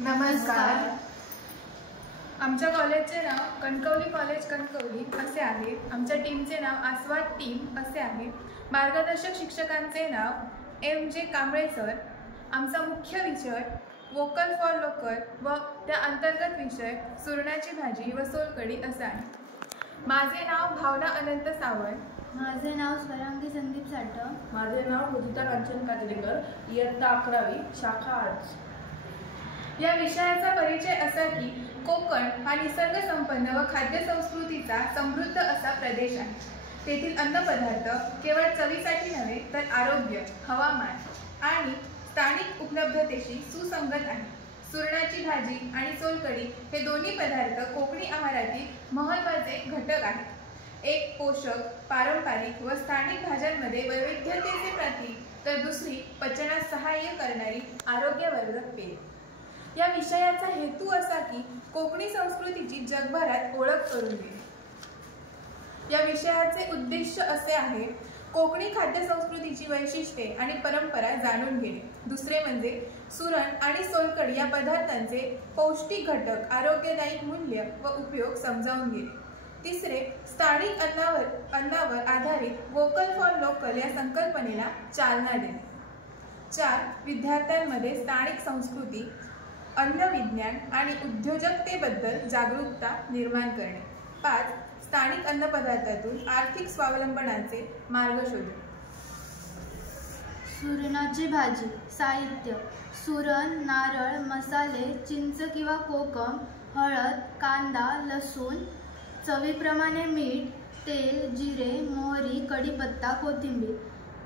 नमस्कार. आमच्या कॉलेजचे नाव कणकवली कॉलेज कणकवली असे आहे. आमच्या टीमचे नाव आस्वाद टीम असे आहे. मार्गदर्शक शिक्षकांचे नाव M.J. कांबळे सर. आमचा मुख्य विषय वोकल फॉर लोकल व त्या अंतर्गत विषय सुरणाची भाजी व सोलकढी असा आहे. माझे नाव भावना अनंत सावंत. माझे नाव स्वरांगी संदीप साठम. माझे नाव मुदिता कांचन काजरेकर. इयत्ता 11वी, शाखा आर्ट्स. या विषयाचा परिचय असा की कोकण हा निसर्ग संपन्न व खाद्य संस्कृतीचा समृद्ध असा प्रदेश आहे. तेथील अन्नपदार्थ केवळ चवीसाठी नव्हे तर आरोग्य, हवामान आणि स्थानिक उपलब्धतेशी सुसंगत आहे. सुरणाची भाजी आणि सोलकढी हे दोन्ही पदार्थ कोकणी आहारातील महत्त्वाचे घटक आहेत. एक पोषक, पारंपरिक व स्थानिक भाज्यांमध्ये वैविध्यतेचे प्रतीक तर दुसरी पचनास सहाय्य करणारी आरोग्यवर्धक पेय. या विषयाचा हेतू असा की कोकणी संस्कृतीची जगभरात ओळख करून देणे. या विषयाचे उद्दिष्ट असे आहे कोकणी खाद्य संस्कृतीची वैशिष्ट्ये आणि परंपरा जाणून घेणे. दुसरे म्हणजे सुरण आणि सोलकढी या पदार्थांचे पौष्टिक घटक, आरोग्यदायी मूल्य व उपयोग समजावून घेणे. तिसरे स्थानिक अन्नावर आधारित वोकल फॉर लोकल या संकल्पनेला चालना देणे. 4 विद्यार्थ्यांमध्ये स्थानिक संस्कृती, अन्न विज्ञान आणि उद्योजकतेबद्दल जागरूकता निर्माण करणे. 5 स्थानिक अन्नपदार्थातून आर्थिक स्वावलंबनाचे मार्ग शोधणे. सुरणाची भाजी. साहित्य: सुरण, नारळ, मसाले, चिंच किंवा कोकम, हळद, कांदा, लसूण, चवीप्रमाणे मीठ, तेल, जिरे, मोहरी, कढीपत्ता, कोथिंबीर.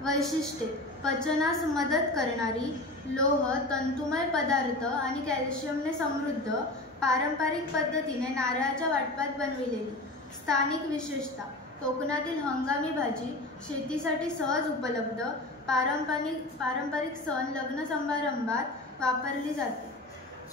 वैशिष्ट्ये: पचनास मदत करणारी, लोह, तंतुमय पदार्थ आणि कॅल्शियमने समृद्ध, पारंपरिक पद्धतीने नारळाच्या वाटपात बनविलेली. स्थानिक विशेषता: कोकणातील हंगामी भाजी, शेतीसाठी सहज उपलब्ध, पारंपरिक सण, लग्न समारंभात वापरली जाते.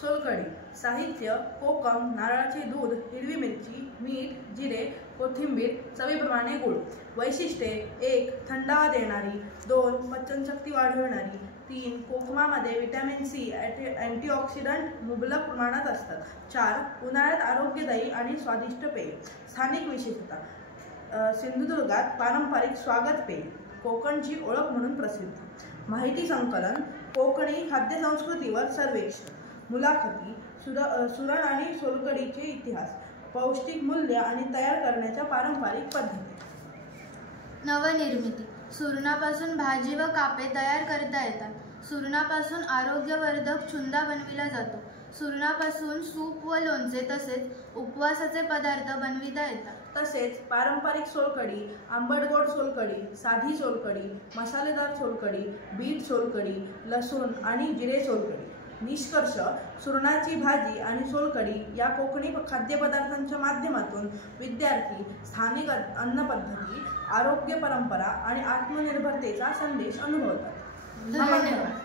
सोलकढी. साहित्य: कोकम, नारळाचे दूध, हिरवी मिरची, मीठ, जिरे, कोथिंबीर, चवीप्रमाणे गूळ. वैशिष्ट्ये: 1 थंडावा देणारी, 2 पचनशक्ती वाढवणारी, 3 कोकमामध्ये व्हिटॅमिन सी, अँटीऑक्सिडंट मुबलक प्रमाणात असतात. 4 उन्हाळ्यात आरोग्यदायी आणि स्वादिष्ट पेय. स्थानिक विशेषता: सिंधुदुर्गात पारंपरिक स्वागत पेय, कोकणची ओळख म्हणून प्रसिद्ध. माहिती संकलन: कोकणी खाद्य संस्कृतीवर सर्वेक्षण, मुलाखती, सुरण आणि सोलकढीचे इतिहास, पौष्टिक मूल्य आणि तयार करण्याच्या पारंपरिक पद्धती. नवनिर्मिती: सुरणापासून भाजी व कापे तयार करता येतात. सुरणापासून आरोग्यवर्धक चुंदा बनविला जातो. सुरणापासून सूप व लोणचे तसेच उपवासाचे पदार्थ बनविता येतात. तसेच पारंपरिक सोलकढी, आंबट-गोड सोलकढी, साधी सोलकढी, मसालेदार सोलकढी, बीट सोलकढी, लसूण आणि जिरे सोलकढी. निष्कर्ष: सुरणाची भाजी आणि सोलकढी या कोकणी खाद्यपदार्थांच्या माध्यमातून विद्यार्थी स्थानिक अन्नपद्धती, आरोग्य परंपरा आणि आत्मनिर्भरतेचा संदेश अनुभवतात. धन्यवाद.